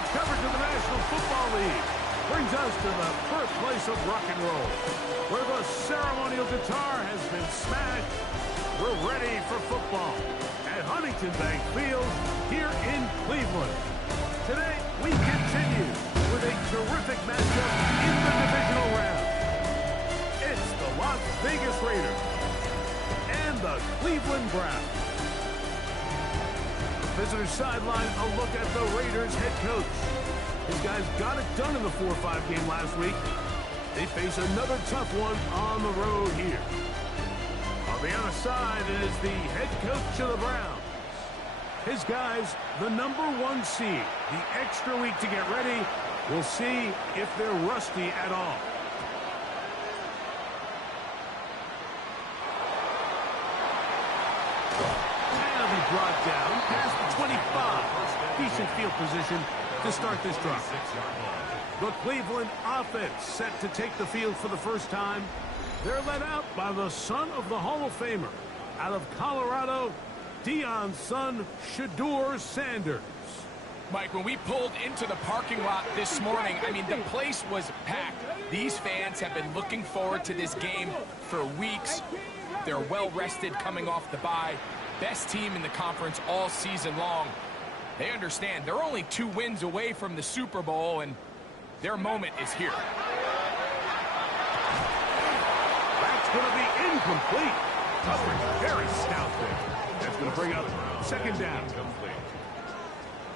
Sports coverage of the National Football League brings us to the birthplace of rock and roll, where the ceremonial guitar has been smashed. We're ready for football at Huntington Bank Field here in Cleveland. Today, we continue with a terrific matchup in the divisional round. It's the Las Vegas Raiders and the Cleveland Browns. Visitor sideline, a look at the Raiders head coach. His guys got it done in the 4-5 game last week. They face another tough one on the road here. On the other side is the head coach of the Browns. His guys, the #1 seed, the extra week to get ready. We'll see if they're rusty at all. Brought down past the 25. Decent field position to start this drive. The Cleveland offense set to take the field for the first time. They're led out by the son of the Hall of Famer. Out of Colorado, Deion's son, Shedeur Sanders. Mike, when we pulled into the parking lot this morning, I mean, the place was packed. These fans have been looking forward to this game for weeks. They're well-rested coming off the bye. Best team in the conference all season long. They understand they're only 2 wins away from the Super Bowl, and their moment is here. That's going to be incomplete. Coverage very stout there. That's going to bring up second down.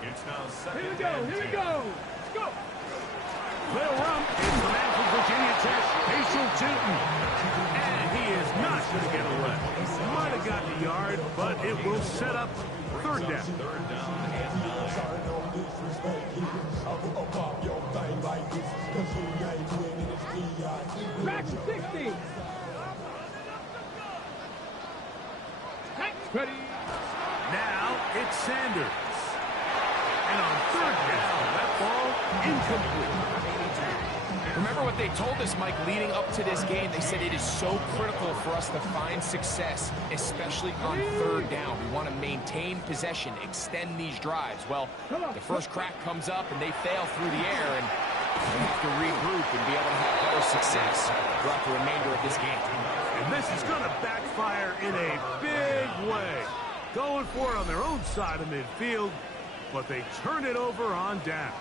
It's now second. Here we go. Let's go. They'll run. It's the man from Virginia Tech, Hazel Tootin. And he is not going to get away. Might have gotten a yard, but it will set up third down. Back to 60. Ready. Now it's Sanders. And on third down, that ball incomplete. Remember what they told us, Mike, leading up to this game. They said it is so critical for us to find success, especially on third down. We want to maintain possession, extend these drives. Well, the first crack comes up, and they fail through the air, and they have to regroup and be able to have better success throughout the remainder of this game. And this is going to backfire in a big way. Going for it on their own side of midfield, but they turn it over on downs.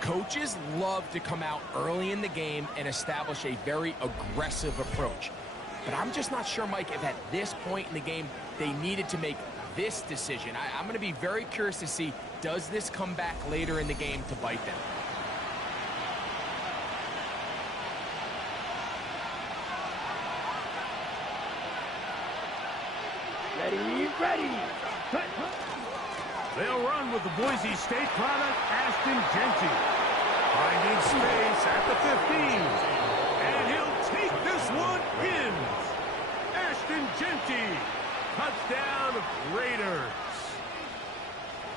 Coaches love to come out early in the game and establish a very aggressive approach. But I'm just not sure, Mike, if at this point in the game they needed to make this decision. I'm going to be very curious to see, does this come back later in the game to bite them? Ready. They'll run with the Boise State product, Ashton Genty. Finding space at the 15. And he'll take this one in. Ashton Genty. Touchdown, Raiders.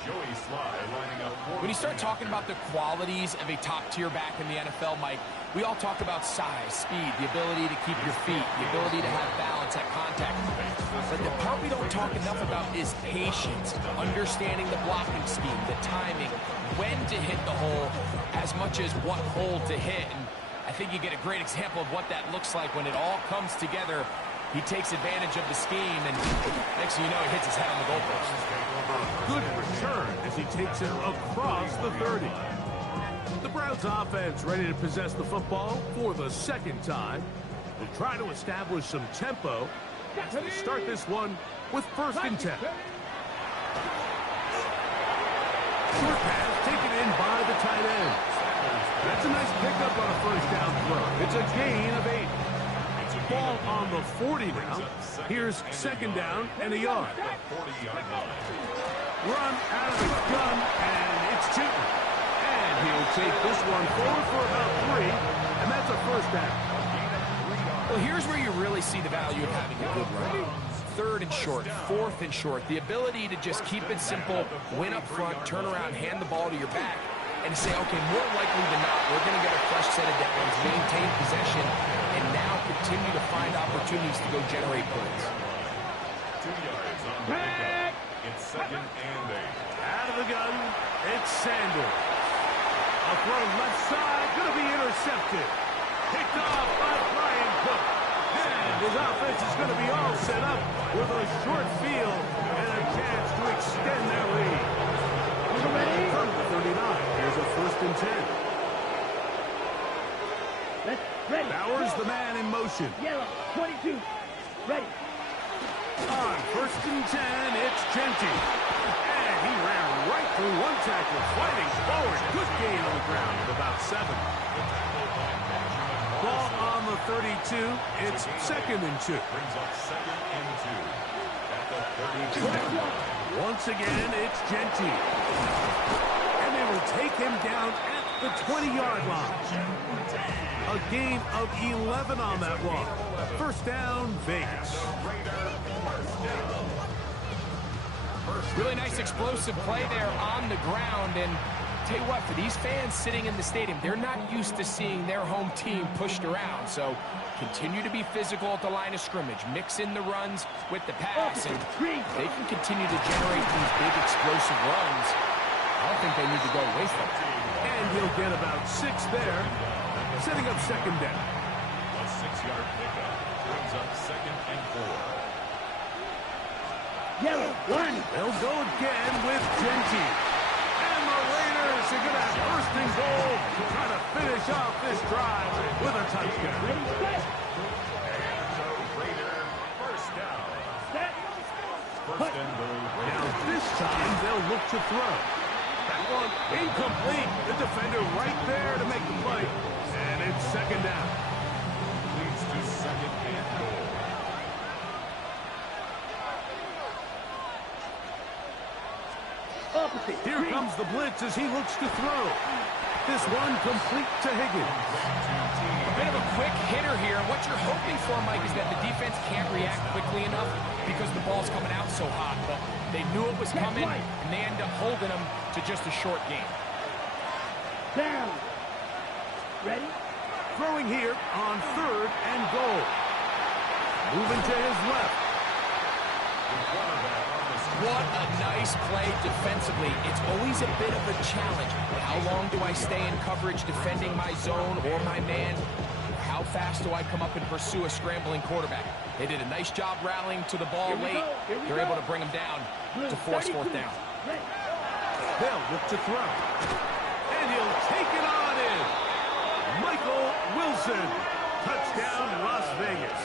Joey Sly lining up. When you start talking about the qualities of a top-tier back in the NFL, Mike, we all talk about size, speed, the ability to keep your feet, the ability to have balance at contact. But the part we don't talk enough about is patience, understanding the blocking scheme, the timing, when to hit the hole, as much as what hole to hit. And I think you get a great example of what that looks like when it all comes together. He takes advantage of the scheme, and next thing you know, he hits his head on the goalpost. Good return as he takes it across the 30. The Browns offense ready to possess the football for the second time. They'll try to establish some tempo as they start this one with 1st and 10. Short pass taken in by the tight end. That's a nice pickup on a 1st down throw. It's a gain of 8. Ball on the 40 now. Here's 2nd down and a yard. Run out of the gun, and it's Tootin. And he'll take this one forward for about 3, and that's a 1st down. Well, here's where you really see the value of having a good run. 3rd and short, 4th and short. The ability to just keep it simple, win up front, turn around, hand the ball to your back, and say, okay, more likely than not, we're going to get a fresh set of downs, maintain possession, and now continue to find opportunities to go generate points. 2 yards on the pickup. It's second and 8. Out of the gun, it's Sanders. A throw left side, going to be intercepted. Picked off by Brian Cook. And his offense is going to be all set up with a short field and a chance to extend their lead. From the 39, here's a 1st and 10. Ready. Bowers the man in motion. Yellow, 22. Ready. On 1st and 10, it's Genty. And he ran right through one tackle, fighting forward. Good gain on the ground at about 7. Ball on the 32. It's 2nd and 2. Brings up second and 2. At the 32. Once again, it's Genty. And they will take him down at the 20-yard line. A gain of 11 on that one. 1st down, Vegas. Really nice explosive play there on the ground. And tell you what, for these fans sitting in the stadium, they're not used to seeing their home team pushed around. So continue to be physical at the line of scrimmage. Mix in the runs with the pass. And they can continue to generate these big explosive runs. I don't think they need to go away from it. And he'll get about 6 there. Setting up 2nd down. A 6-yard pickup brings up second and 4. Yellow, 1. They'll go again with Genty. And the Raiders are going to have 1st and goal to try to finish off this drive with a touchdown. Ready, set. And the Raider 1st down. Set. 1st and goal. Now this time they'll look to throw. That one incomplete. The defender right there to make the play. And it's 2nd down. Leads to second and goal. Opposite. Here comes the blitz as he looks to throw. This one complete to Higgins. A bit of a quick hitter here. And what you're hoping for, Mike, is that the defense can't react quickly enough because the ball's coming out so hot. But they knew it was coming, and they end up holding them to just a short game. Down. Ready. Throwing here on 3rd and goal. Moving to his left. What a nice play defensively. It's always a bit of a challenge. How long do I stay in coverage defending my zone or my man? How fast do I come up and pursue a scrambling quarterback? They did a nice job rallying to the ball late. They're able to bring him down to force 4th down. They'll look to throw. And he'll take it on in. Michael Wilson. Touchdown, Las Vegas.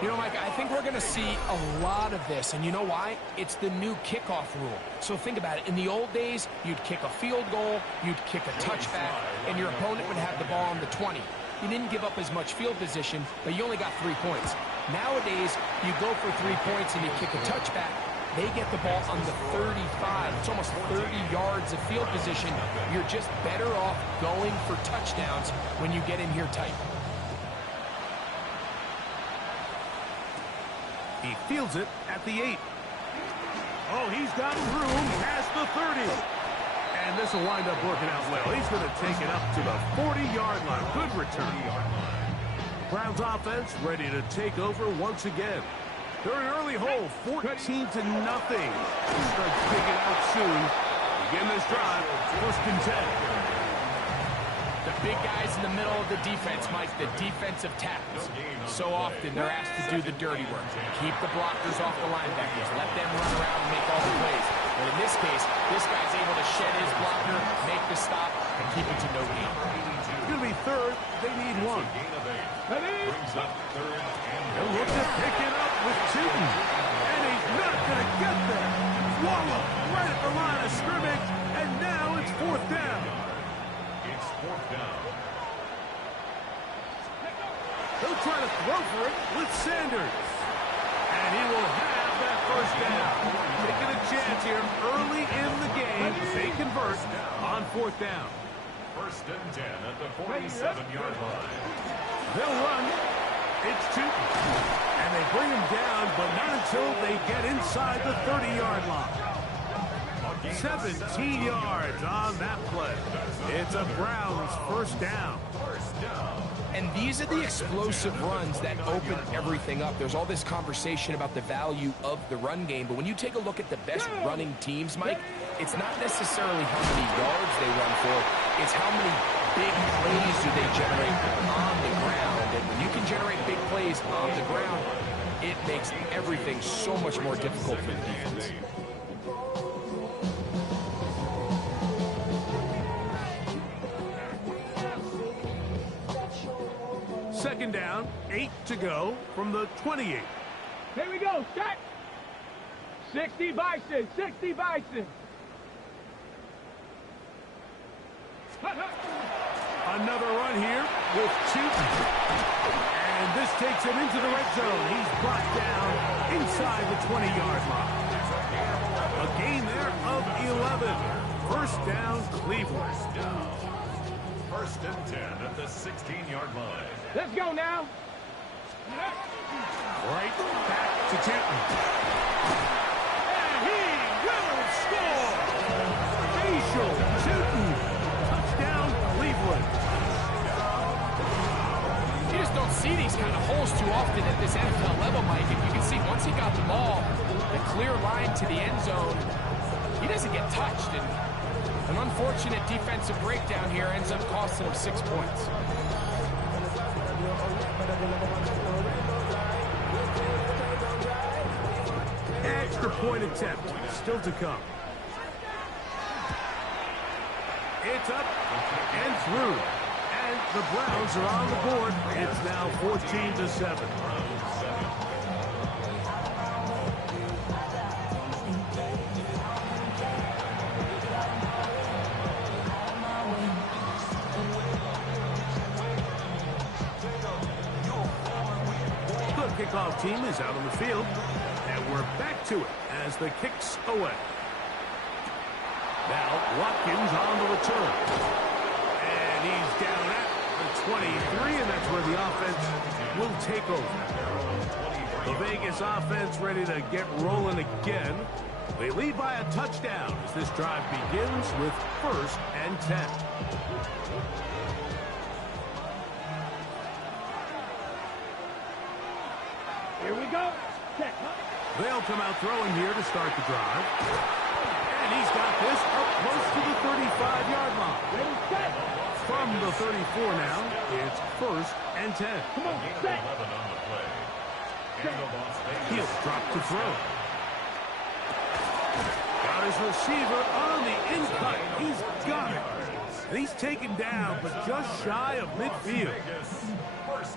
You know, Mike, I think we're going to see a lot of this. And you know why? It's the new kickoff rule. So think about it. In the old days, you'd kick a field goal, you'd kick a touchback, and your opponent would have the ball on the 20. You didn't give up as much field position, but you only got 3 points. Nowadays, you go for 3 points and you kick a touchback. They get the ball on the 35. It's almost 30 yards of field position. You're just better off going for touchdowns when you get in here tight. He fields it at the 8. Oh, he's got room past the 30. And this will wind up working out well. He's going to take it up to the 40-yard line. Good return. Browns offense ready to take over once again. They're an early hole, 14-0. Start kicking out soon. Begin this drive, 1st and 10. The big guys in the middle of the defense, Mike, the defensive tackles. So often they're asked to do the dirty work. Keep the blockers off the linebackers. Let them run around and make all the plays. But in this case, this guy's able to shed his blocker, make the stop, and keep it to no gain. It's going to be 3rd. They need 1. They'll look to pick it up with Tootin. And he's not going to get there. Wallop right at the line of scrimmage. And now it's 4th down. It's 4th down. He'll try to throw for it with Sanders. And he will have that 1st down. Taking a chance here early in the game. They convert on 4th down. 1st and 10 at the 47-yard line. They'll run. It's Tootin. And they bring him down, but not until they get inside the 30-yard line. 17 yards on that play. It's a Browns 1st down. And these are the explosive runs that open everything up. There's all this conversation about the value of the run game, but when you take a look at the best running teams, Mike, it's not necessarily how many yards they run for, it's how many big plays do they generate on the ground. And when you can generate big plays on the ground, it makes everything so much more difficult for the defense. Second down, 8 to go from the 28. Here we go, set. 60 Bison, 60 Bison. Another run here with 2. And this takes him into the red zone. He's brought down inside the 20-yard line. A gain there of 11. First down, Cleveland. First and 10 at the 16-yard line. Let's go now. Right back to Denton. And he will score. Facial Denton. Touchdown, Cleveland. You just don't see these kind of holes too often at this NFL level, Mike. If you can see, once he got the ball, the clear line to the end zone, he doesn't get touched. And an unfortunate defensive breakdown here ends up costing him 6 points. Extra point attempt still to come. It's up and through. And the Browns are on the board. It's now 14-7. The kickoff team is out on the field. And we're back to it as the kick's away. Now Watkins on the return. And he's down at the 23, and that's where the offense will take over. The Vegas offense ready to get rolling again. They lead by a touchdown as this drive begins with 1st and 10. Here we go. Set. They'll come out throwing here to start the drive. And he's got this up close to the 35-yard line. Ready, set. From the 34 now, it's 1st and 10. Come on, set. He'll drop to throw. Got his receiver on the in-cut. He's got it. And he's taken down, but just shy of midfield.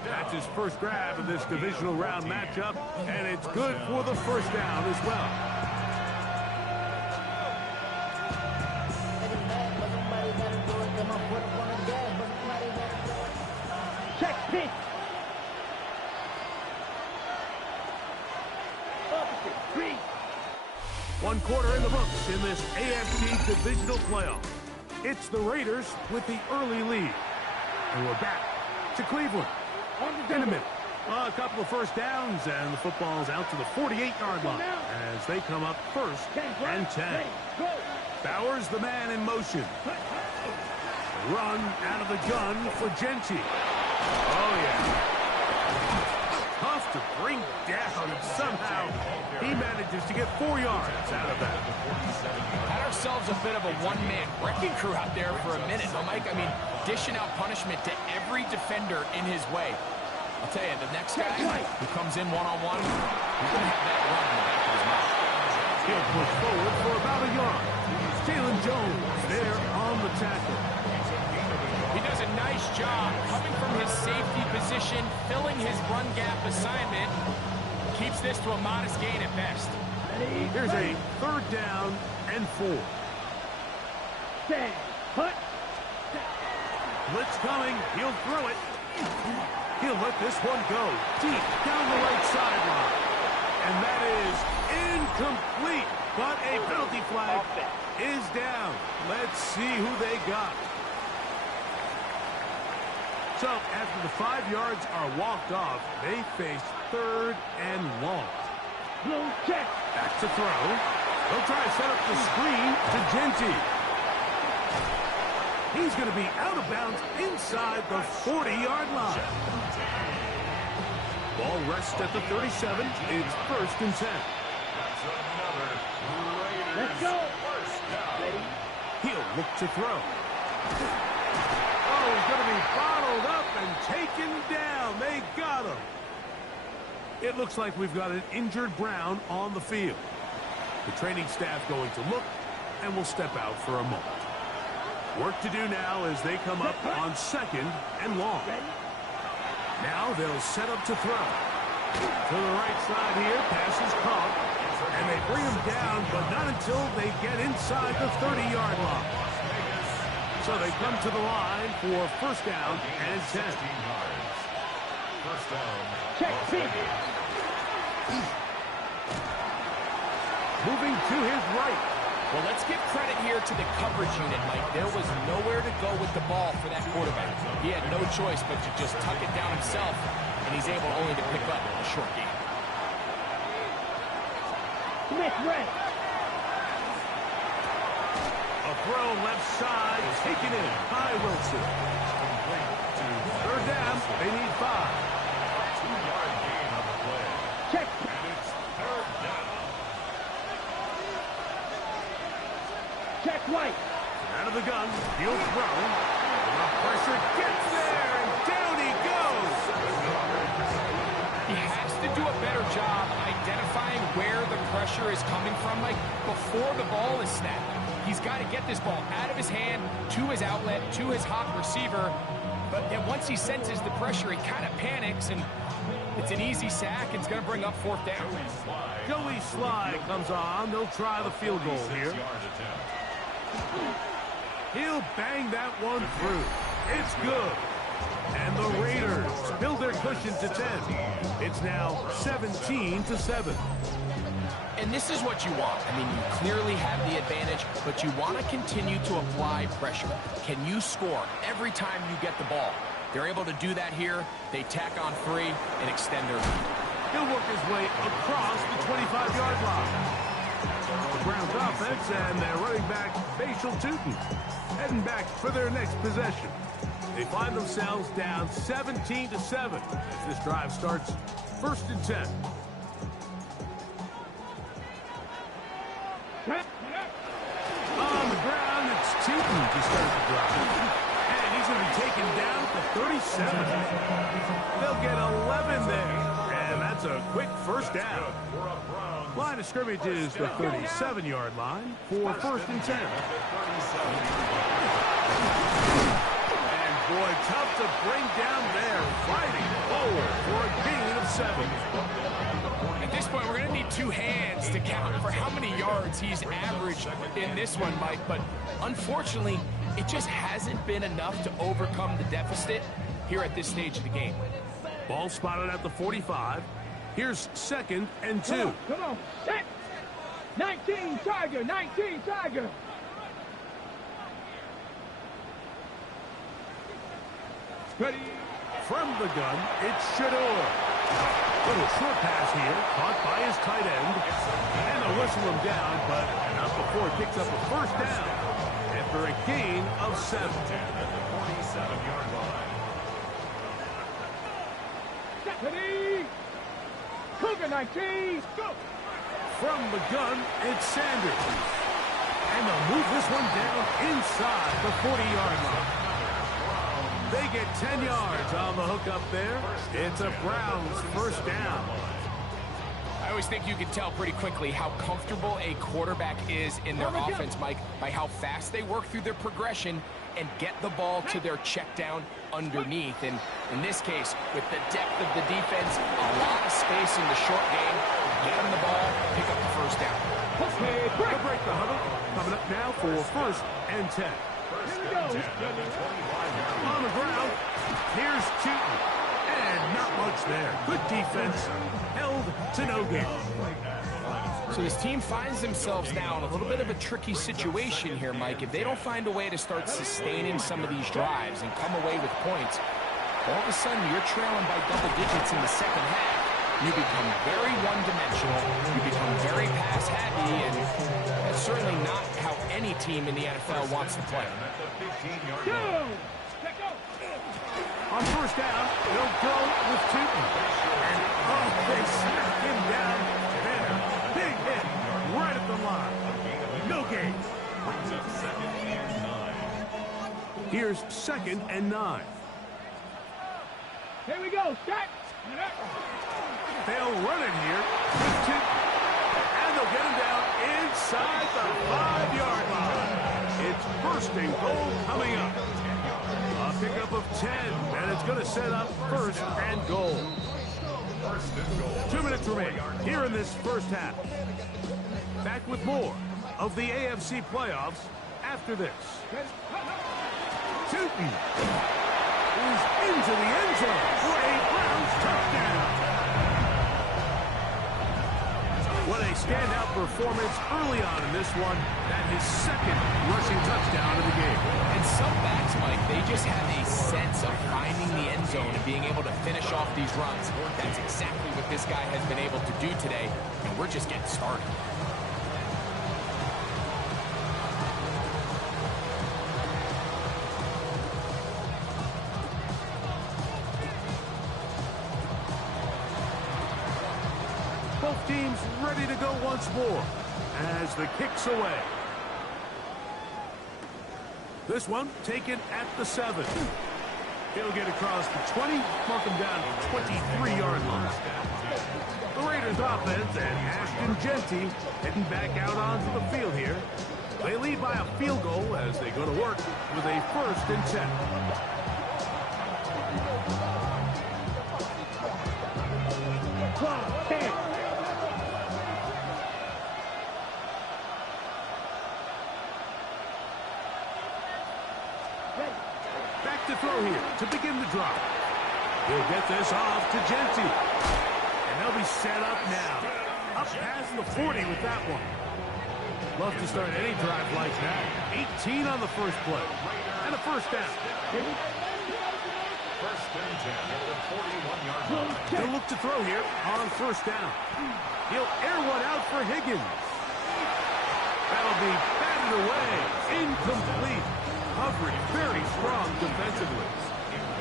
That's his first grab in this divisional round matchup, and it's good for the first down as well. Check pitch. Opposite, 3. 1 quarter in the books in this AFC divisional playoff. It's the Raiders with the early lead. And we're back to Cleveland in a minute. A couple of first downs, and the football's out to the 48-yard line as they come up 1st and 10. Bowers, the man in motion. Run out of the gun for Genti. Oh, yeah. Tough to bring down, and somehow he manages to get 4 yards out of that. Had ourselves a bit of a one-man wrecking crew out there for a minute, huh, Mike? I mean, dishing out punishment to every defender in his way. I'll tell you, the next guy who comes in one-on-one, he's going to have that run in the back of his mind. He'll push forward for about a yard. Jalen Jones there on the tackle. He does a nice job coming from his safety position, filling his run gap assignment. Keeps this to a modest gain at best. Here's a 3rd down and 4. Stand. Hut. Blitz coming. He'll throw it. He'll let this one go deep down the right sideline. And that is incomplete. But a penalty flag is down. Let's see who they got. So after the 5 yards are walked off, they face 3rd and long. Blue check. Back to throw. They'll try to set up the screen to Genti. He's going to be out of bounds inside the 40-yard line. Ball rests at the 37. It's 1st and 10. Let's go. He'll look to throw. Oh, he's going to be bottled up and taken down. They got him. It looks like we've got an injured Brown on the field. The training staff going to look, and will step out for a moment. Work to do now as they come up on 2nd and long. Now they'll set up to throw. To the right side here, pass is caught, and they bring him down, but not until they get inside the 30-yard line. So they come to the line for 1st down and 10. First down. Check, feet. Moving to his right. Well, let's give credit here to the coverage unit, Mike. There was nowhere to go with the ball for that quarterback. He had no choice but to just tuck it down himself, and he's able only to pick up a short gain. Smith ready. A throw left side, taken in by Wilson. 3rd down, they need 5. 2-yard gain on the play. Check. And it's 3rd down. Check right. Out of the gun, he'll throw. The pressure gets there, and down he goes. He has to do a better job identifying where the pressure is coming from, Mike, before the ball is snapped. He's got to get this ball out of his hand, to his outlet, to his hot receiver. But then once he senses the pressure, he kind of panics, and it's an easy sack. It's going to bring up 4th down. Joey Sly comes on. They'll try the field goal here. He'll bang that one through. It's good. And the Raiders build their cushion to 10. It's now 17-7. And this is what you want. I mean, you clearly have the advantage, but you want to continue to apply pressure. Can you score every time you get the ball? They're able to do that here. They tack on 3 and extend their lead. He'll work his way across the 25-yard line. The Browns offense and their running back, Facial Tootin, heading back for their next possession. They find themselves down 17-7 as this drive starts 1st and 10. On the ground, it's Tootin to start the drive. And he's going to be taken down at the 37. They'll get 11 there. And that's a quick 1st down. Line of scrimmage is the 37-yard line for 1st and 10. And boy, tough to bring down there, fighting forward for a gain of 7. At this point, we're going to need 2 hands to count for how many yards he's averaged in this one, Mike. But unfortunately, it just hasn't been enough to overcome the deficit here at this stage of the game. Ball spotted at the 45. Here's 2nd and 2. Come on. Set. 19 Tiger. 19 Tiger. Ready. From the gun, it's Shador. Little short pass here, caught by his tight end. And they'll whistle him down, but not before he picks up a 1st down after a gain of 7. At the 47-yard line. Ready. Cougar 19. Go. From the gun, it's Sanders. And they'll move this one down inside the 40-yard line. They get 10 yards on the hook up there. It's a Browns 1st down. I always think you can tell pretty quickly how comfortable a quarterback is in their offense, Mike, by how fast they work through their progression and get the ball to their check down underneath. And in this case, with the depth of the defense, a lot of space in the short game, get them the ball, pick up the 1st down. Okay, break the huddle. Coming up now for 1st and 10. On the ground, here's Tootin. And not much there. Good defense, held to no gain. So this team finds themselves now in a little bit of a tricky situation here, Mike. If they don't find a way to start sustaining some of these drives and come away with points, all of a sudden you're trailing by double digits in the 2nd half. You become very one-dimensional, you become very pass-happy, and that's certainly not how any team in the NFL wants to play. At the 15-yard Go. line. Check out. On first down, they'll go with Tootin. And, oh, they smack him down there. Big hit right at the line. No gain. Brings up 2nd and 9. Here's 2nd and 9. Here we go. Set. They'll run it here with Tootin. And they'll get him down inside the 5-yard line. It's bursting goal coming up. A pickup of 10, and it's going to set up 1st and goal. 2 minutes remain here in this first half. Back with more of the AFC playoffs after this. Tootin is into the end zone for a Browns touchdown. What a standout performance early on in this one. That his 2nd rushing touchdown of the game. And some backs, Mike, they just have a sense of finding the end zone and being able to finish off these runs. That's exactly what this guy has been able to do today, and we're just getting started. Both teams ready to go once more as the kick's away. This one taken at the 7. He'll get across the 20, mark him down to 23-yard line. The Raiders offense and Ashton Genty heading back out onto the field here. They lead by a field goal as they go to work with a 1st and 10. Back to throw here to begin the drive. He'll get this off to Genty. And they'll be set up now. Up past the 40 with that one. Love to start any drive like that. 18 on the first play. And a 1st down. 1st and 10 at the 41-yard line. He'll look to throw here on 1st down. He'll air one out for Higgins. That'll be batted away. Incomplete. Coverage very strong defensively.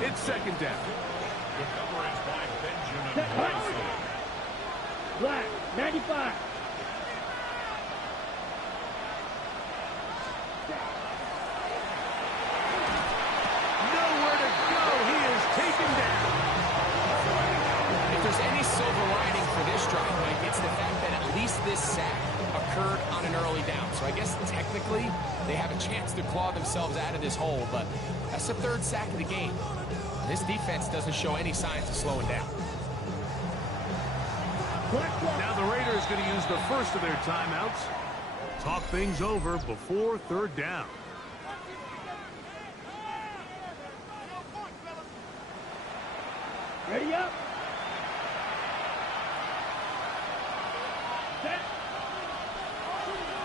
It's 2nd down. The coverage by Benjamin Wilson. Black. 95. Nowhere to go. He is taken down. If there's any silver lining for this drive, Mike, it's the fact that at least this sack occurred on an early down. So I guess technically they have a chance to claw themselves out of this hole, but that's the 3rd sack of the game. This defense doesn't show any signs of slowing down. Now the Raiders going to use the first of their timeouts. Talk things over before 3rd down. Ready up. Set.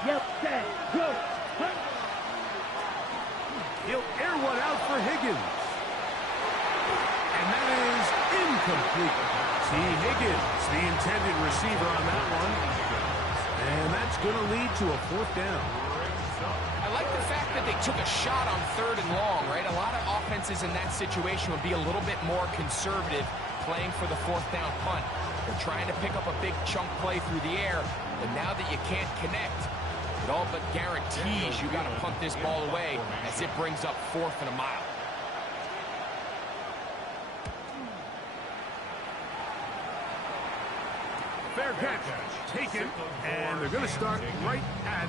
Yep, set. Go. Hunt. He'll air one out for Higgins. And that is incomplete. T. Higgins, the intended receiver on that one. And that's going to lead to a 4th down. I like the fact that they took a shot on 3rd and long, right? A lot of offenses in that situation would be a little bit more conservative playing for the 4th down punt. They're trying to pick up a big chunk play through the air, but now that you can't connect, it all but guarantees you got to punt this ball away as it brings up 4th and a mile. Fair catch, taken, and they're going to start right at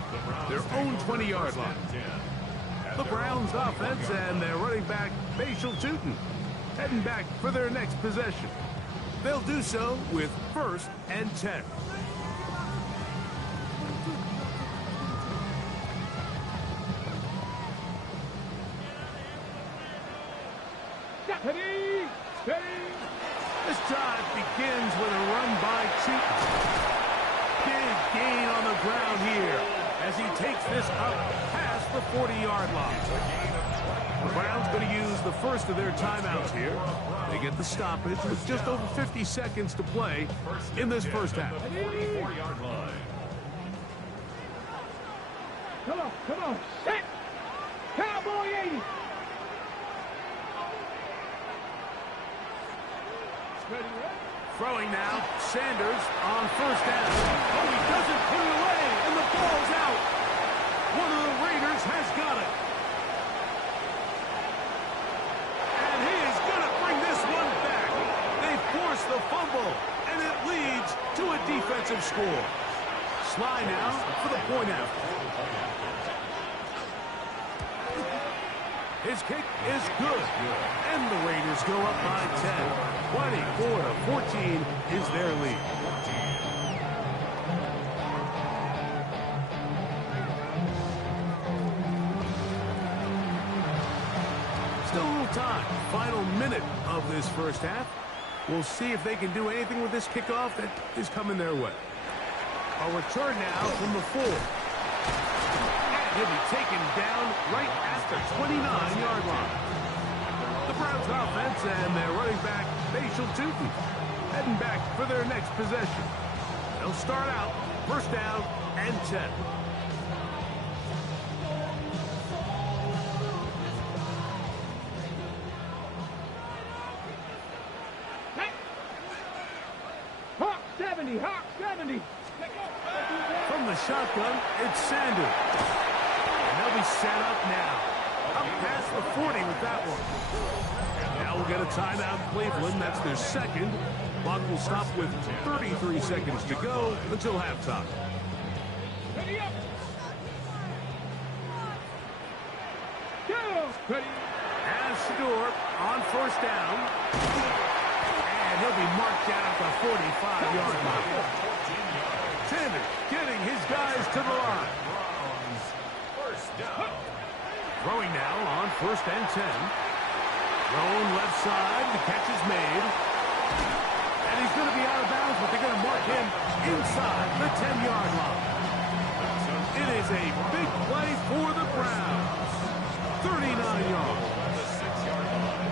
their own 20-yard line. The Browns offense and their running back, Bashal Tootin, heading back for their next possession. They'll do so with 1st and 10. Steady. Steady. This drive begins with a run by Tootin. Big gain on the ground here as he takes this up past the 40-yard line. The Browns going to use the first of their timeouts here. They get the stoppage with just over 50 seconds to play in this first half. 44-yard line. Come on. Set. Cowboy 80. Throwing now, Sanders on first down. Oh, he doesn't put it away, and the ball's out. One of the Raiders has got it. And he is going to bring this one back. They force the fumble, and it leads to a defensive score. Sly now for the point after. His kick is good, and the Raiders go up by 10. 24-14 is their lead. Still a little time. Final minute of this first half. We'll see if they can do anything with this kickoff that is coming their way. A return now from the 4. He'll be taken down right at the 29-yard line. The Browns offense and their running back, Facial Tootin, heading back for their next possession. They'll start out first down and 10. Hawk 70, Hawk 70. From the shotgun, it's Sanders. They'll be set up now. Up past the 40 with that one. Now we'll get a timeout in Cleveland. That's their second. Clock will stop with 33 seconds to go until halftime. Ready up. Go. Ready. As Shador on first down. And he'll be marked down at the 45-yard line. Sanders getting his guys to the line. Throwing now on first and 10. Thrown left side. The catch is made. And he's going to be out of bounds, but they're going to mark him inside the 10-yard line. It is a big play for the Browns. 39 yards.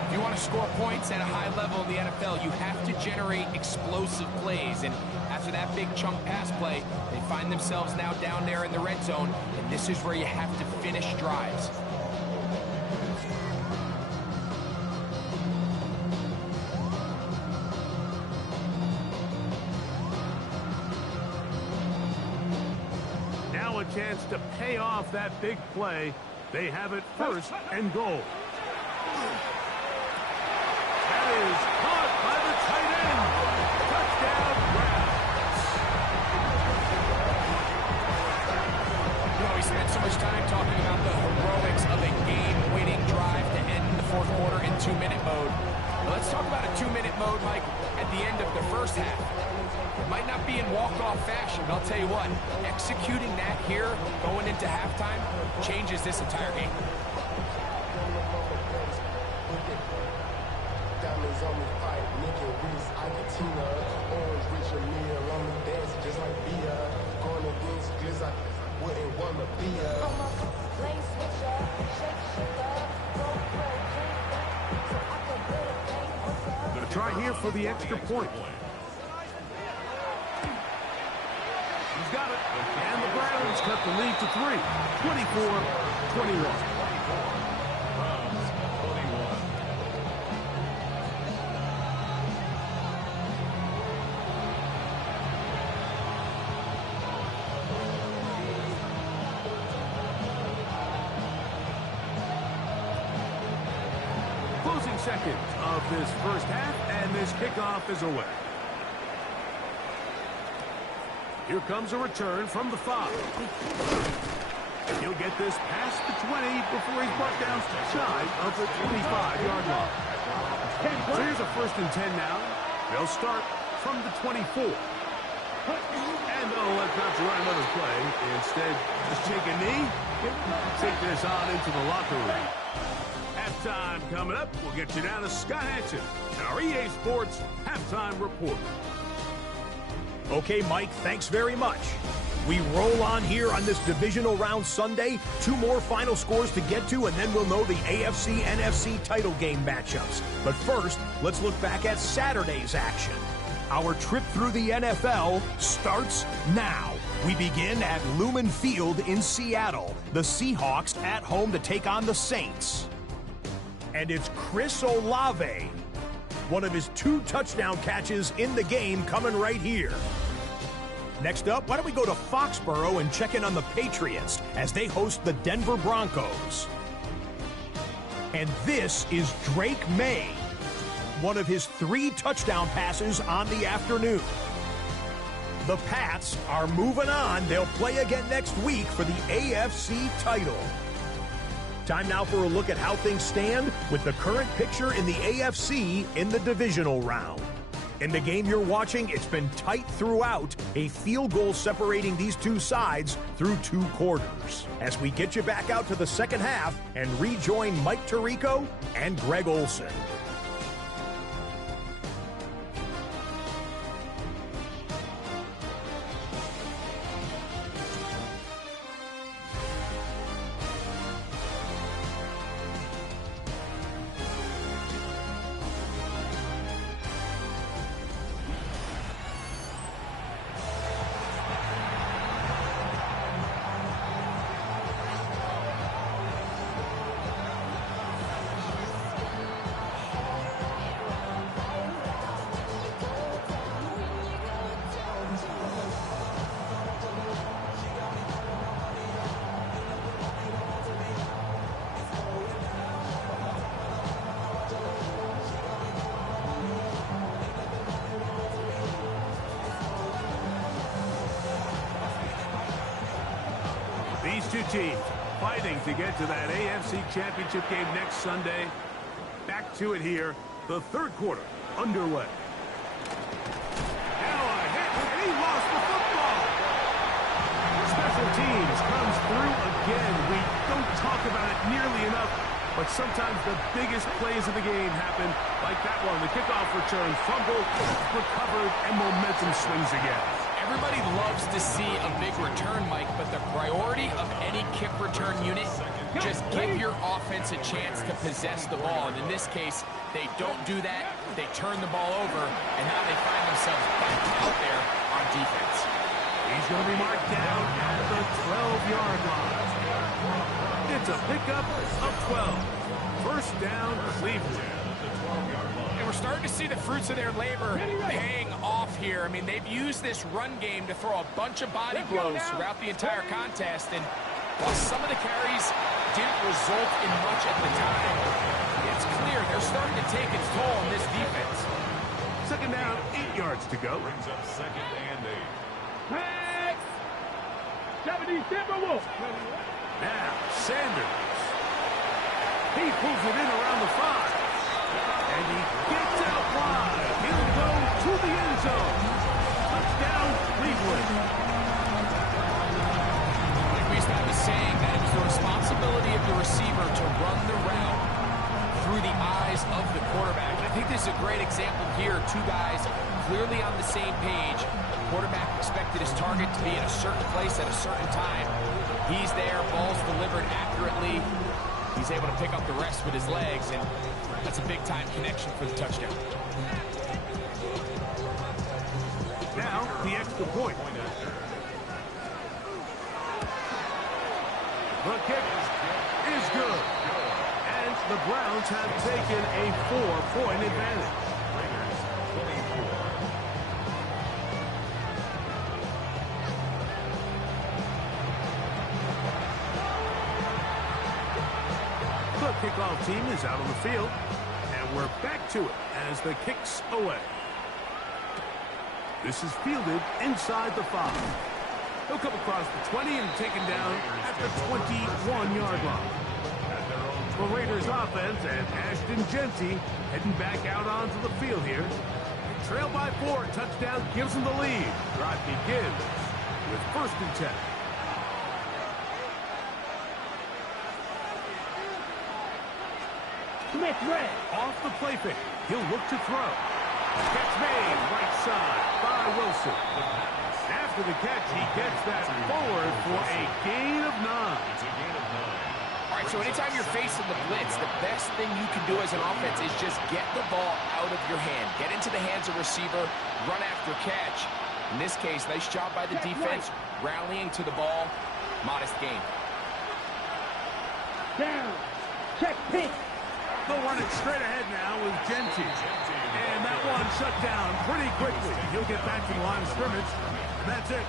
If you want to score points at a high level in the NFL, you have to generate explosive plays. And after that big chunk pass play, they find themselves now down there in the red zone. And this is where you have to finish drives. Now a chance to pay off that big play. They have it first and goal. That is caught by the tight end. Touchdown, Browns. You know, we spent so much time talking about the heroics of a game-winning drive to end the fourth quarter in 2-minute mode. Well, let's talk about a 2-minute mode, Mike, at the end of the first half. It might not be in walk-off fashion, but I'll tell you what, executing that here, going into halftime, changes this entire game. Diamonds on me pipe, Nicky Reese, Argentina, orange Richard Mille on me dancing just like Bia. Going against Gliss, I wouldn't want to be a lane switcher, shake shit up, go crazy, so I can build a thing. Going to try here for the extra point. He's got it. And the Browns cut the lead to 3. 24-21. Closing seconds of this first half, and this kickoff is away. Here comes a return from the 5. He'll get this past the 20 before he's brought down shy of the 25-yard line. So here's a first and 10 now. They'll start from the 24. And they'll let Browns run another play. Instead, just take a knee, take this on into the locker room. Halftime coming up. We'll get you down to Scott Hansen and our EA Sports Halftime Report. Okay, Mike, thanks very much. We roll on here on this divisional round Sunday. 2 more final scores to get to, and then we'll know the AFC-NFC title game matchups. But first, let's look back at Saturday's action. Our trip through the NFL starts now. We begin at Lumen Field in Seattle. The Seahawks at home to take on the Saints. And it's Chris Olave. One of his 2 touchdown catches in the game coming right here. Next up, why don't we go to Foxborough and check in on the Patriots as they host the Denver Broncos. And this is Drake May. One of his 3 touchdown passes on the afternoon. The Pats are moving on. They'll play again next week for the AFC title. Time now for a look at how things stand with the current picture in the AFC in the divisional round. In the game you're watching, it's been tight throughout, a field goal separating these 2 sides through 2 quarters. As we get you back out to the second half and rejoin Mike Tirico and Greg Olson. These 2 teams fighting to get to that AFC Championship game next Sunday. Back to it here, the 3rd quarter underway. Now a hit, and he lost the football. Special teams comes through again. We don't talk about it nearly enough, but sometimes the biggest plays of the game happen like that one. The kickoff return, fumble, recovered, and momentum swings again. Everybody loves to see a big return, Mike, but the priority of any kick return unit, just give your offense a chance to possess the ball. And in this case, they don't do that. They turn the ball over, and now they find themselves back out there on defense. He's going to be marked down at the 12-yard line. It's a pickup of 12. First down, Cleveland. And we're starting to see the fruits of their labor paying off here. I mean, they've used this run game to throw a bunch of body blows throughout the entire contest. And while some of the carries didn't result in much at the time, it's clear they're starting to take its toll on this defense. Second down, 8 yards to go. Brings up 2nd and 8. Pass! 70 Timberwolves. Now, Sanders. He pulls it in around the 5. And he gets out wide. He'll go to the end zone. Touchdown, Cleveland. Like we started saying, that it was the responsibility of the receiver to run the route through the eyes of the quarterback. And I think this is a great example here. 2 guys clearly on the same page. The quarterback expected his target to be in a certain place at a certain time. He's there, ball's delivered accurately. He's able to pick up the rest with his legs, and that's a big-time connection for the touchdown. Now, the extra point. The kick is good. And the Browns have taken a 4-point advantage. The kickoff team is out on the field, and we're back to it as the kick's away. This is fielded inside the 5. He'll come across the 20 and taken down at the 21-yard line. The Raiders offense and Ashton Genty heading back out onto the field here. Trail by 4, touchdown gives them the lead. Drive begins with 1st and 10. Smith red. Off the play fake. He'll look to throw. Catch made right side by Wilson. After the catch, he gets that forward for a gain of 9. All right, so anytime you're facing the blitz, the best thing you can do as an offense is just get the ball out of your hand. Get into the hands of receiver, run after catch. In this case, nice job by the defense, rallying to the ball. Modest gain. Down. Check pink. They'll run it straight ahead now with Genty. And that one shut down pretty quickly. He'll get back to the line of scrimmage. And that's it.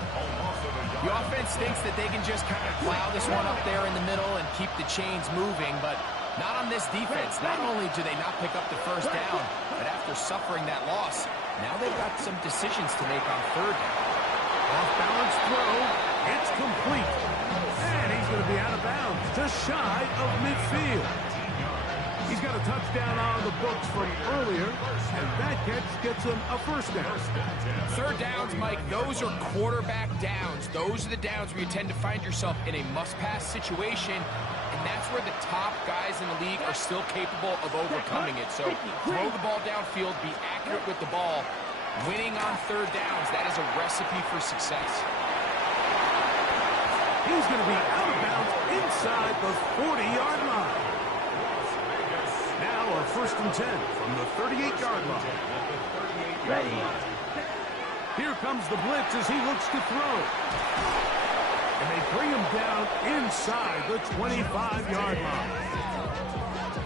The offense thinks that they can just kind of plow this one up there in the middle and keep the chains moving, but not on this defense. Not only do they not pick up the first down, but after suffering that loss, now they've got some decisions to make on third down. Off-balance throw. It's complete. And he's going to be out of bounds, just shy of midfield. He's got a touchdown on the books from earlier, and that catch gets him a first down. Third downs, Mike, those are quarterback downs. Those are the downs where you tend to find yourself in a must-pass situation, and that's where the top guys in the league are still capable of overcoming it. So throw the ball downfield, be accurate with the ball. Winning on third downs, that is a recipe for success. He's going to be out of bounds inside the 40-yard line. Now a first and 10 from the 38-yard line. Ready. Here comes the blitz as he looks to throw. And they bring him down inside the 25-yard line.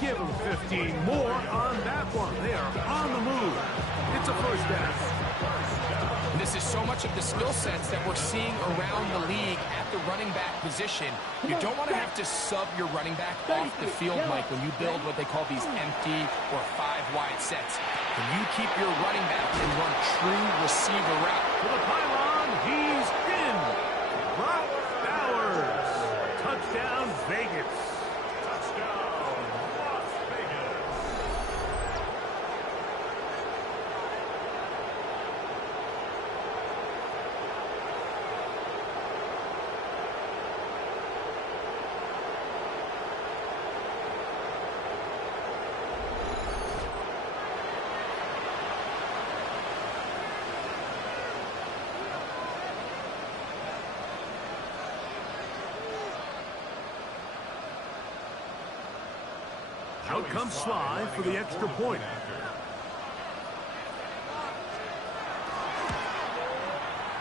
Give him 15 more on that one. They are on the move. It's a first down. This is so much of the skill sets that we're seeing around the league at the running back position. You don't want to have to sub your running back off the field, Mike, when you build what they call these empty or 5-wide sets. Can you keep your running back and run true receiver route? To the pylon, he's in. Brock Bowers. Touchdown, Vegas. Out comes Sly for the extra point.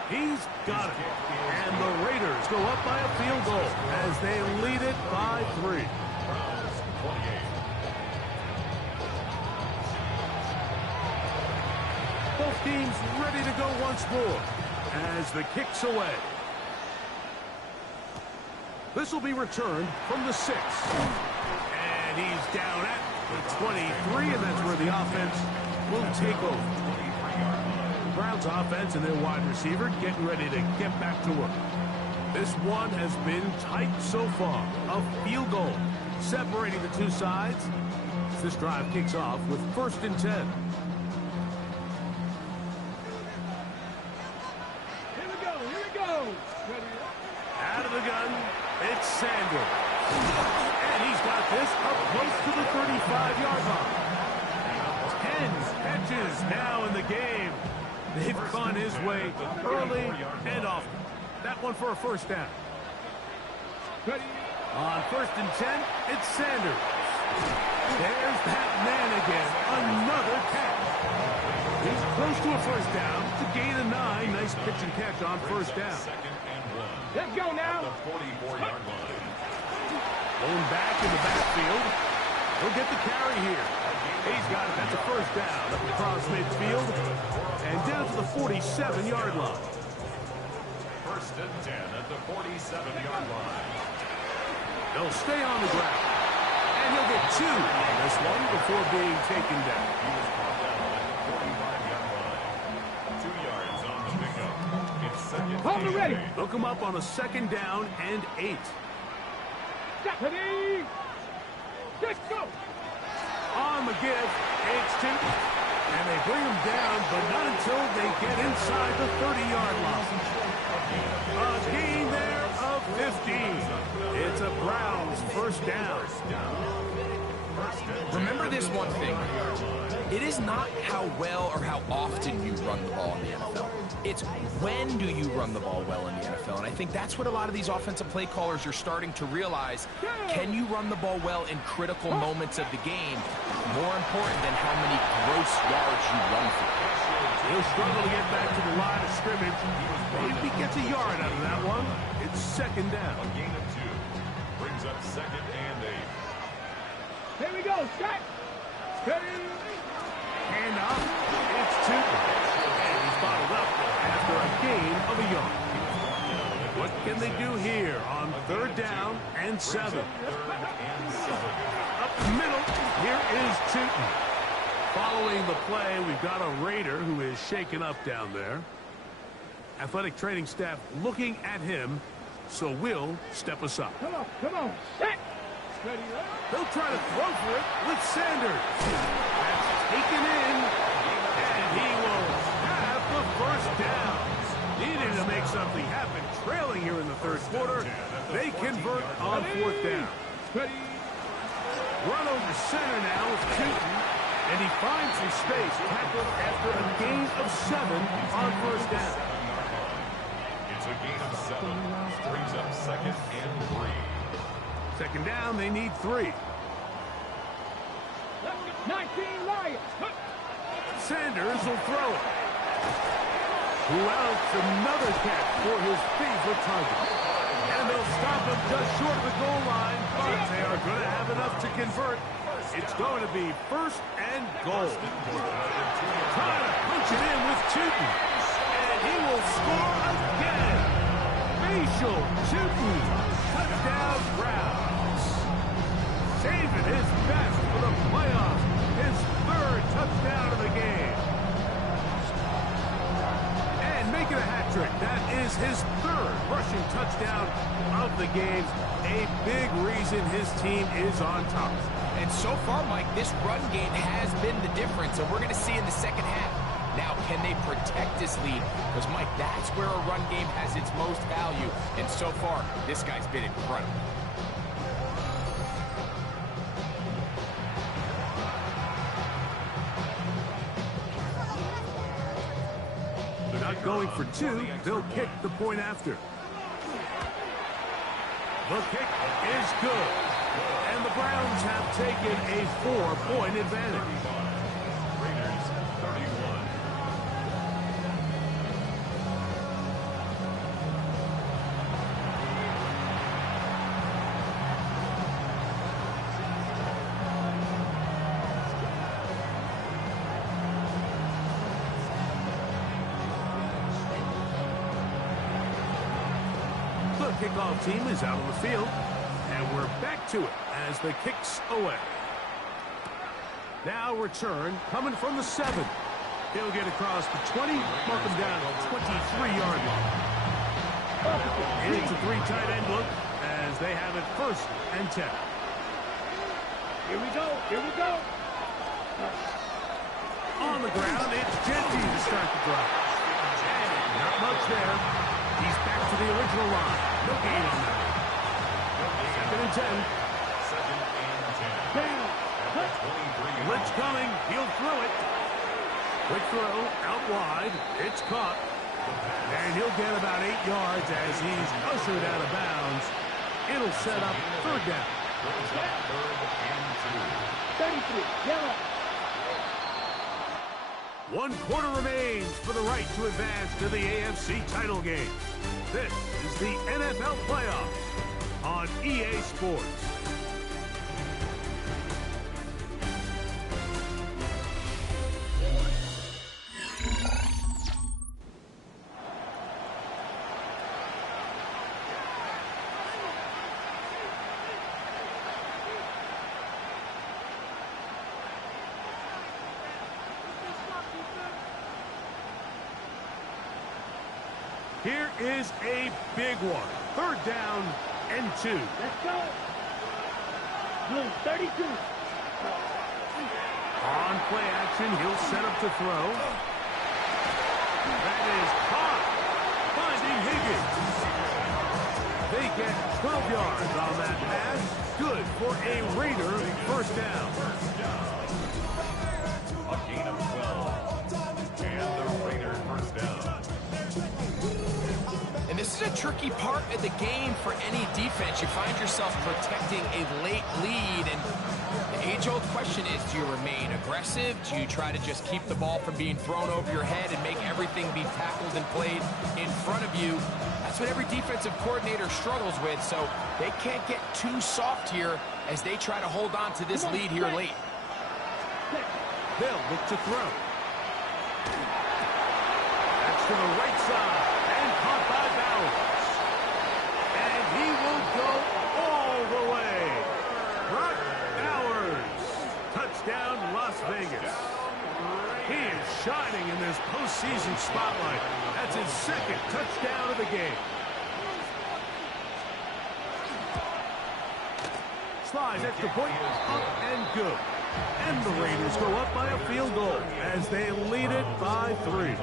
He's got it. And the Raiders go up by a field goal as they lead it by 3. Both teams ready to go once more as the kick's away. This will be returned from the 6. And he's down at the 23, and that's where the offense will take over. The Browns offense and their wide receiver getting ready to get back to work. This one has been tight so far. A field goal separating the two sides. This drive kicks off with first and 10. Here we go. Here we go. Ready. Out of the gun, it's Sanders. And he's got this up close to the 35-yard line. 10 catches now in the game. They've gone his way early and often. That one for a first down. Ready. On first and 10, it's Sanders. There's that man again. Another catch. He's close to a first down to gain a 9. Nice pitch and catch on first down. Let's go now. The 44-yard line. Going back in the backfield. He'll get the carry here. He's got it. That's a first down up across midfield and down to the 47-yard line. First and 10 at the 47-yard line. They'll stay on the ground. And he'll get 2 on this one before being taken down. He was brought down at the 45-yard line. 2 yards on the pickup. It's second. Hold it ready. Look him up on a second down and 8. Ready. Let's go. On the give, it's 2. And they bring him down, but not until they get inside the 30-yard line. A gain there of 15. It's a Browns first down. Remember this one thing. It is not how well or how often you run the ball in the NFL. It's when do you run the ball well in the NFL. And I think that's what a lot of these offensive play callers are starting to realize. Can you run the ball well in critical moments of the game? More important than how many gross yards you run for. He'll struggle to get back to the line of scrimmage. Maybe he gets a yard out of that one. It's second down. A gain of 2. Brings up second and 8. Here we go, set. Steady. Hand off. It's Tootin. And he's bottled up after a gain of a yard. What can they do here on third down and 7? Up the middle, here is Tootin. Following the play, we've got a Raider who is shaken up down there. Athletic training staff looking at him, so we'll step aside. Come on, set. Steady up. He'll try to throw for it with Sanders. That's taken in, and he will have the first down. Needing to make something happen, trailing here in the third quarter. They convert on fourth down. Steady. Run over center now with Tootin, and he finds some space, tackled after a gain of 7 on first down. It's a gain of 7. Brings up second and 3. Second down, they need 3. 19 Lions. Sanders will throw it. Who else? Another catch for his favorite target. And they'll stop him just short of the goal line, but they are going to have enough to convert. It's going to be first and goal. Trying to punch it in with Tootin. And he will score again. Facial Tootin. Touchdown Browns. Saving his best for the playoffs. His 3rd touchdown of the game. And making a hat trick. That is his 3rd rushing touchdown of the game. A big reason his team is on top. And so far, Mike, this run game has been the difference, and we're going to see in the second half. Now, can they protect this lead? Because, Mike, that's where a run game has its most value. And so far, this guy's been incredible. They're not going for 2. They'll kick the point after. The kick is good. And the Browns have taken a 4-point advantage. Raiders 31. The kickoff team is out on the field. And we're back to it as the kick's away. Now return coming from the 7. He'll get across the 20, mark him down at 23-yard line. It's a 3 tight end look as they have it first and 10. Here we go. On the ground, it's Genty to start the drive. And not much there. He's back to the original line. No gain on that. Second and 10. Second and 10. Down. Blitz coming. He'll throw it. Quick throw out wide. It's caught. And he'll get about 8 yards as he's ushered out of bounds. It'll set up third down. Brings up third and 2. 33. Yellow. 1 quarter remains for the right to advance to the AFC title game. This is the NFL playoffs on EA Sports. Here is a big one. Third down and 2. Let's go. Blue 32. On play action, he'll set up to throw. That is caught. Finding Higgins. They get 12 yards on that pass. Good for a Raider first down. A gain of 12. And the Raiders first down. And this is is a tricky part of the game for any defense. You find yourself protecting a late lead, and the age-old question is, do you remain aggressive? Do you try to just keep the ball from being thrown over your head and make everything be tackled and played in front of you? That's what every defensive coordinator struggles with, so they can't get too soft here as they try to hold on to this lead here late. They'll look to throw. That's to the right side and caught by Bowers. And he will go all the way. Brock Bowers. Touchdown, Las Vegas. He is shining in this postseason spotlight. That's his second touchdown of the game. Slides extra point, up and good. And the Raiders go up by a field goal as they lead it by 3.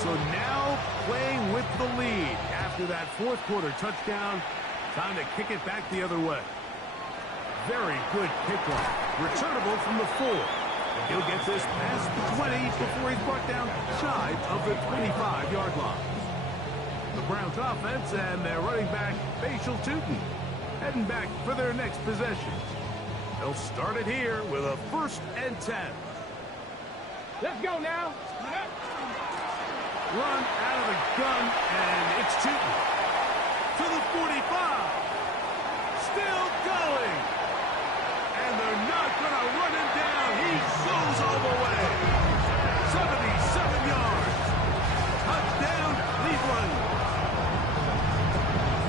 So now playing with the lead after that fourth quarter touchdown. Time to kick it back the other way. Very good kickoff. Returnable from the 4. He'll get this past the 20 before he's brought down shy of the 25-yard line. The Browns offense and their running back, Facial Tootin, heading back for their next possession. They'll start it here with a 1st and 10. Let's go now. Run out of the gun, and it's Tootin. To the 45. Still going. And they're not going to run him down. He goes all the way. 77 yards. Touchdown, Cleveland.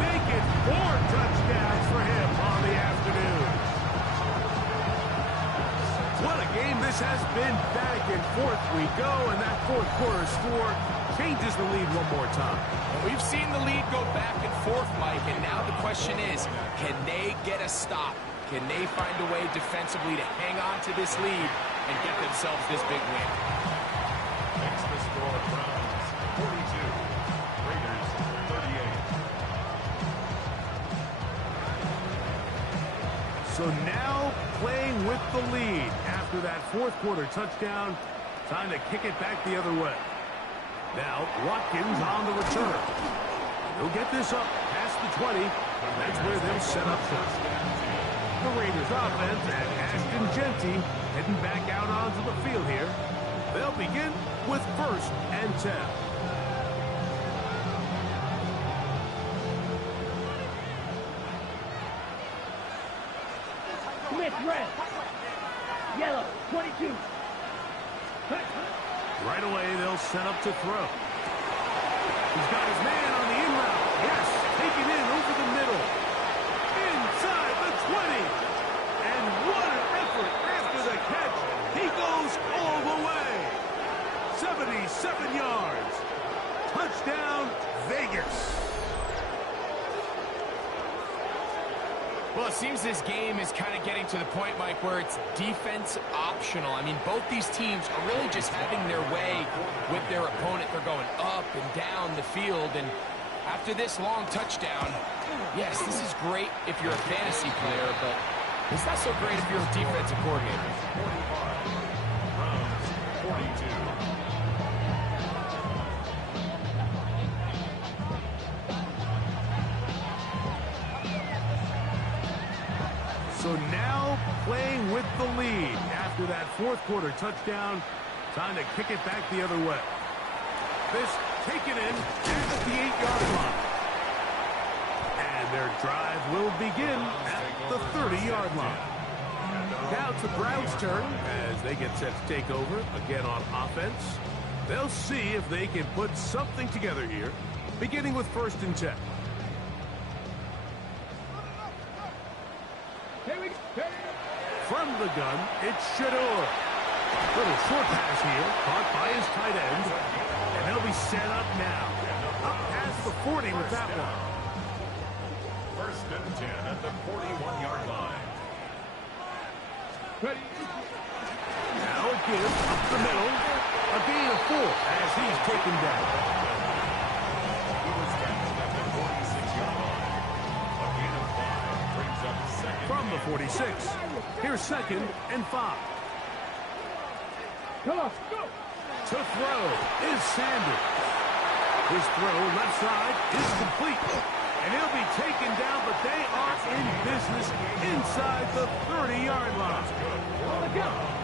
Make it 4 touchdowns for him on the afternoon. What a game this has been. Back and forth we go, and that fourth quarter score changes the lead one more time. We've seen the lead go back and forth, Mike, and now the question is, can they get a stop? Can they find a way defensively to hang on to this lead and get themselves this big win? Makes the score Browns 42, Raiders 38. So now playing with the lead after that fourth quarter touchdown. Time to kick it back the other way. Now Watkins on the return. He'll get this up past the 20. That's where they'll set up shop. The Raiders offense and Ashton Genty heading back out onto the field here. They'll begin with 1st and 10. Smith, red. Yellow, 22. Right away, they'll set up to throw. He's got his man on the in route. Yes, taken in over the middle. Inside the 20. And what an effort after the catch. He goes all the way. 77 yards. Touchdown, Vegas. Well, it seems this game is kind of getting to the point, Mike, where it's defense optional. I mean, both these teams are really just having their way with their opponent. They're going up and down the field, and after this long touchdown, yes, this is great if you're a fantasy player, but it's not so great if you're a defensive coordinator. 45, Browns 42. So now playing with the lead after that fourth quarter touchdown. Time to kick it back the other way. This taken in at the 8-yard line. And their drive will begin at the 30-yard line. Now it's the Browns' turn as they get set to take over again on offense. They'll see if they can put something together here, beginning with 1st and 10. From the gun, it's Shador. Little short pass here, caught by his tight end. And they'll be set up now. Up past the 40 with that one. 1st and 10 at the 41-yard line. Now a give up the middle. A gain of 4 as he's taken down. He was tackled at the 46-yard line. A gain of 5 brings up 2nd. From the 46, here's 2nd and 5. Come on, go. To throw is Sanders. His throw left side is complete. And he'll be taken down, but they are in business inside the 30-yard line.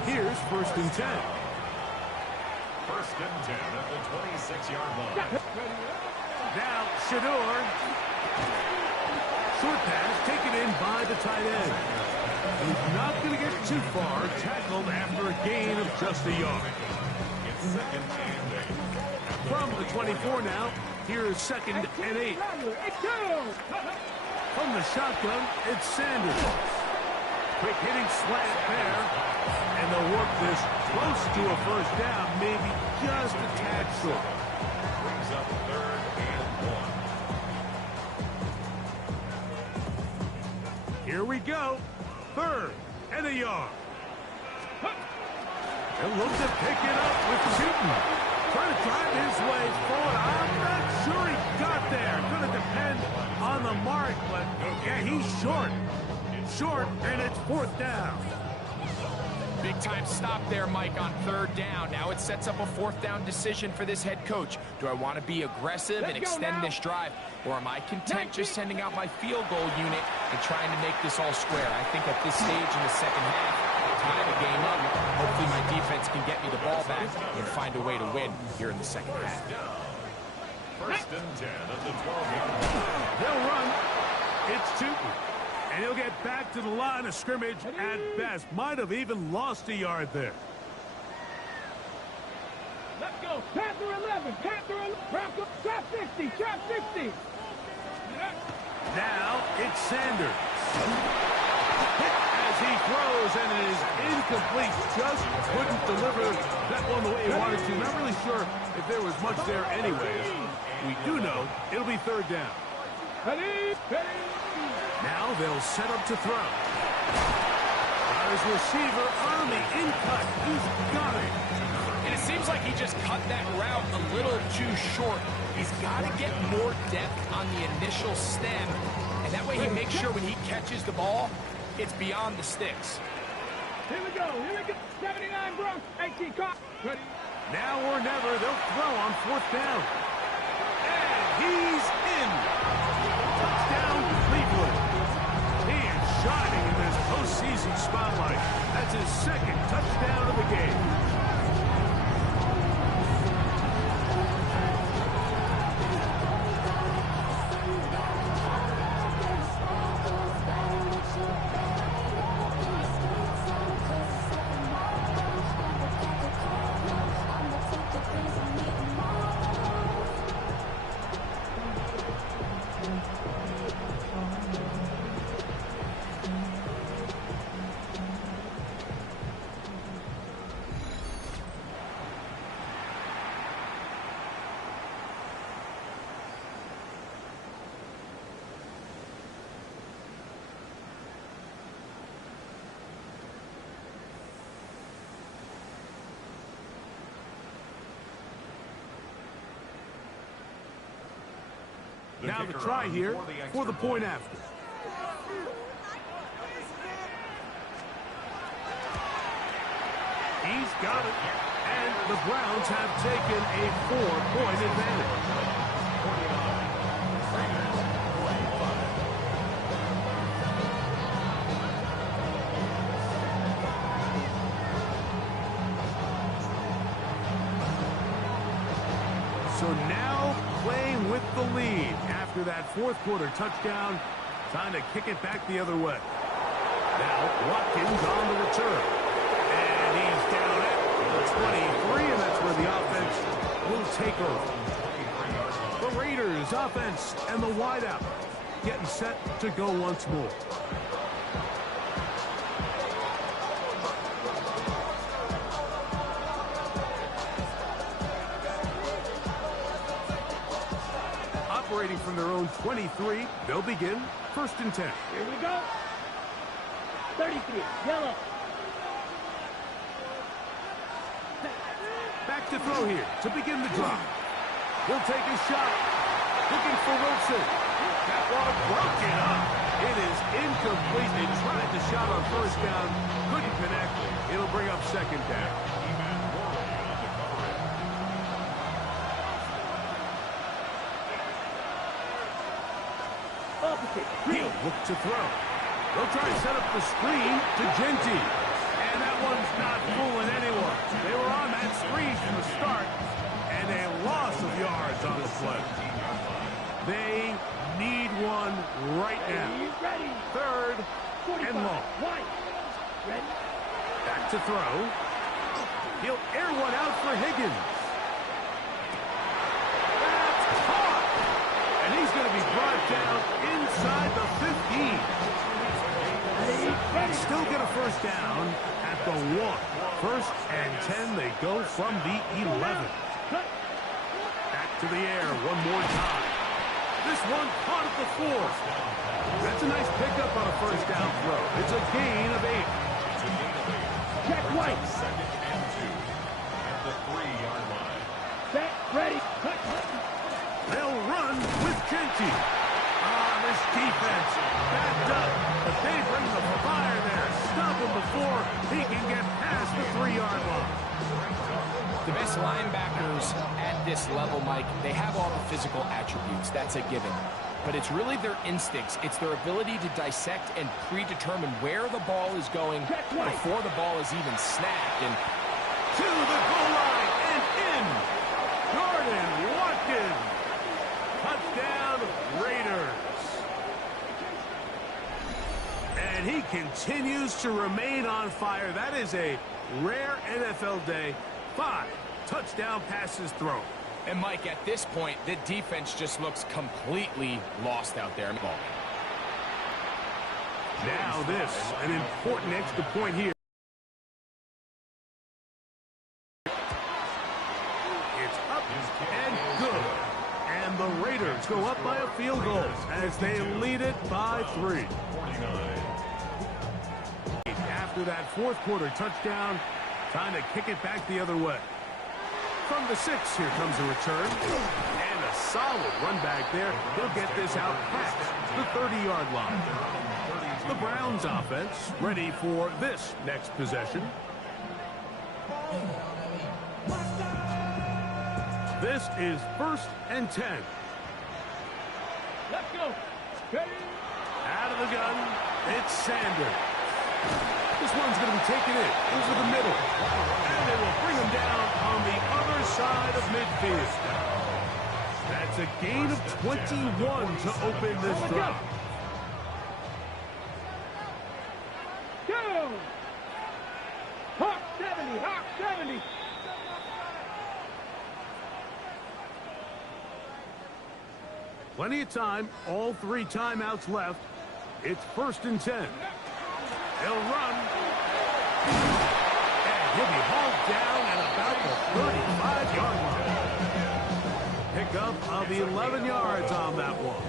Here's 1st and 10. 1st and 10 at the 26-yard line. Now, Shador. Short pass taken in by the tight end. He's not going to get too far, tackled after a gain of just a yard. It's 2nd and 8. From the 24 now, here's 2nd and 8. From the shotgun, it's Sanders. Quick hitting slant there. And they'll work this close to a 1st down, maybe just a tad short. Brings up 3rd and 1. Here we go. 3rd and a yard. They'll look to pick it up with shooting. Trying to drive his way forward. I'm not sure he got there. Going to depend on the mark, but yeah, he's short. Short, and it's 4th down. Big time stop there, Mike, on 3rd down. Now it sets up a 4th down decision for this head coach. Do I want to be aggressive and extend this drive, or am I content just sending out my field goal unit and trying to make this all square? I think at this stage in the 2nd half, tie the game up. Hopefully my defense can get me the ball back and find a way to win here in the 2nd half. 1st and 10 at the 12-yard line. They'll run. It's Tootin. And he'll get back to the line of scrimmage at best. Might have even lost a yard there. Let's go. Panther 11. Panther 11. Broncos. Trap 60. Trap 60. Now it's Sanders. Hit as he throws, and it is incomplete. Just couldn't deliver that one the way he wanted to. Not really sure if there was much there anyways. We do know it'll be 3rd down. Now they'll set up to throw. Got his receiver on the in-cut. He's got it. And it seems like he just cut that route a little too short. He's got to get more depth on the initial stem, and that way he makes sure when he catches the ball, it's beyond the sticks. Here we go. Here we go. 79 Broncos. 18 caught. Now or never, they'll throw on 4th down. And he's in. Touchdown, Cleveland. He is shining in this postseason spotlight. That's his 2nd touchdown of the game. Now the try here for the point after. He's got it. And the Browns have taken a 4-point advantage. So now playing with the lead after that 4th quarter touchdown. Time to kick it back the other way. Now Watkins on the return. And he's down at the 23, and that's where the offense will take over. The Raiders offense and the wideout getting set to go once more. Operating from their own 23, they'll begin 1st and 10. Here we go. 33. Yellow. Back to throw here to begin the drive. He'll take a shot. Looking for Wilson. That ball broken up. It is incomplete. They tried the shot on 1st down. Couldn't connect. It'll bring up 2nd down. He'll look to throw. They'll try to set up the screen to Genty. And that one's not fooling anyone. They were on that screen from the start, and a loss of yards on the play. They need one right now. Third and long. Back to throw. He'll air one out for Higgins. That's caught. And he's going to be brought down inside the 15. Still get a first down at the 1. First and 10, they go from the 11. Back to the air one more time. This one caught at the 4. That's a nice pickup on a first down throw. It's a gain of 8. Check White. Second and 2 at the 3-yard line. Set, ready, cut. They'll run with Genty. This defense backed up, but they bring the fire there. Stop him before he can get past the 3-yard line. The best linebackers at this level, Mike, they have all the physical attributes. That's a given. But it's really their instincts. It's their ability to dissect and predetermine where the ball is going before the ball is even snapped. And to the goal line and in. Jordan Watkins. Touchdown, Raiders. And he continues to remain on fire. That is a rare NFL day. 5 touchdown passes thrown. And Mike, at this point, the defense just looks completely lost out there. Now this, an important extra point here. It's up and good. And the Raiders go up by a field goal as they lead it by 3. After that fourth quarter touchdown, time to kick it back the other way. From the 6, here comes a return. And a solid run back there. He'll get this out past the 30-yard line. The Browns offense ready for this next possession. This is first and 10. Let's go. Ready. Out of the gun, it's Sanders. This one's going to be taken in over the middle. And they will bring him down on the other side of midfield. That's a gain of 21 to open this drive. Go. Hawk 70, Hawk 70. Plenty of time, all 3 timeouts left. It's first and 10. He'll run. And he'll be hauled down at about the 35-yard line. Pickup of 11 yards on that one.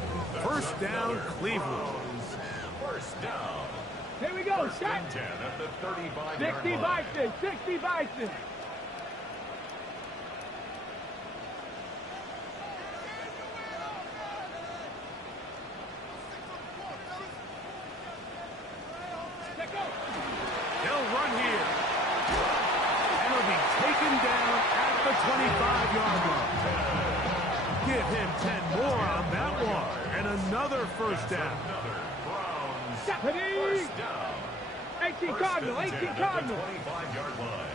First down, Cleveland. First down. Here we go. First and 10 at the 35-yard 60 line. Bison, 60 Bison. He'll run here. And he'll be taken down at the 25-yard line. Give him 10 more on that one. And another first down. First down. 18 Cardinal, 18 Cardinal. 25-yard line.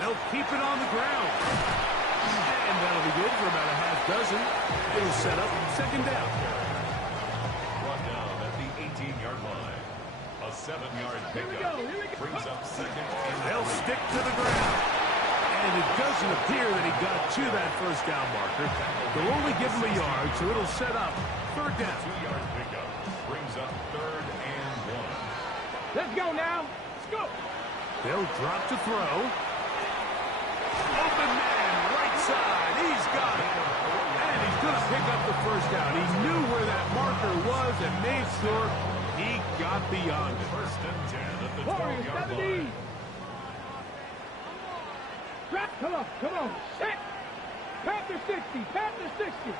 They'll keep it on the ground. And that'll be good for about a half dozen. It'll set up second down. Brought down at the 18-yard line. A 7-yard pickup brings up second and They'll stick to the ground. And it doesn't appear that he got to that first down marker. They'll only give him a yard, so it'll set up third down. 2-yard pickup brings up third and 1. Let's go now. Let's go. They'll drop to throw. Open man, right side. He's got it. And he's going to pick up the first down. He knew where that marker was and made sure he got beyond it. First and 10 at the Warriors 12-yard 70. line. Drop. Come on. Come on. Set. Panther 60. Panther 60.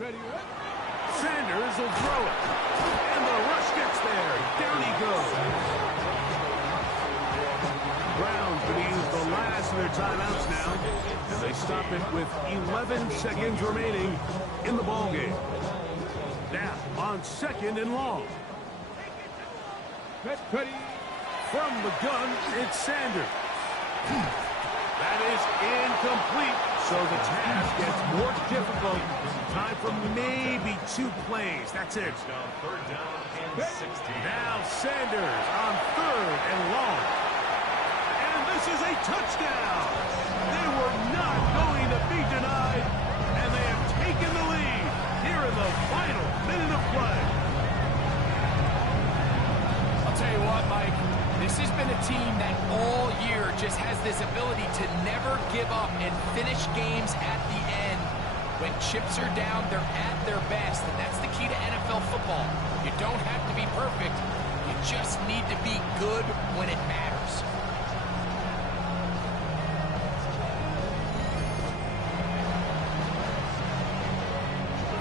Ready, Sanders will throw it. And the rush there. Down he goes. Browns going to use the last of their timeouts now, and they stop it with 11 seconds remaining in the ballgame. Now, on 2nd and long. From the gun, it's Sanders. That is incomplete, so the task gets more difficult. Time for maybe 2 plays. That's it. Now 3rd down and 16. Now Sanders on 3rd and long. And this is a touchdown. They were not going to be denied, and they have taken the lead here in the final minute of play. I'll tell you what, Mike. This has been a team that all year just has this ability to never give up and finish games at the end. When chips are down, they're at their best, and that's the key to NFL football. You don't have to be perfect. You just need to be good when it matters.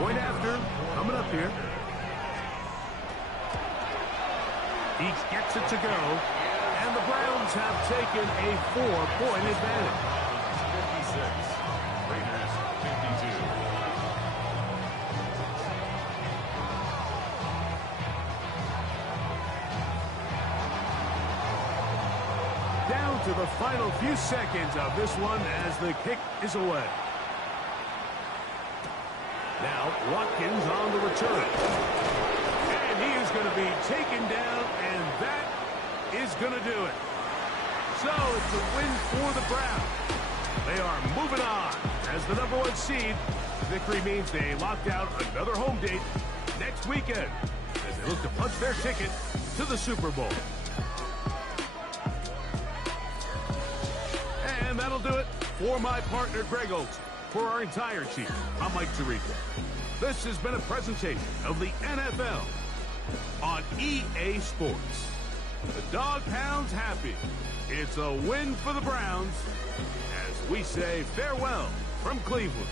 Point after, coming up here. He gets it to go, and the Browns have taken a 4-point advantage. 56. Raiders 52. Down to the final few seconds of this one as the kick is away. Now Watkins on the return. And he is going to be taken down, and that is going to do it. So it's a win for the Browns. They are moving on as the #1 seed. Victory means they locked out another home date next weekend as they look to punch their ticket to the Super Bowl. And that'll do it for my partner, Greg Olson. For our entire team, I'm Mike Tirico. This has been a presentation of the NFL on EA Sports. The Dog Pound's happy. It's a win for the Browns as we say farewell from Cleveland.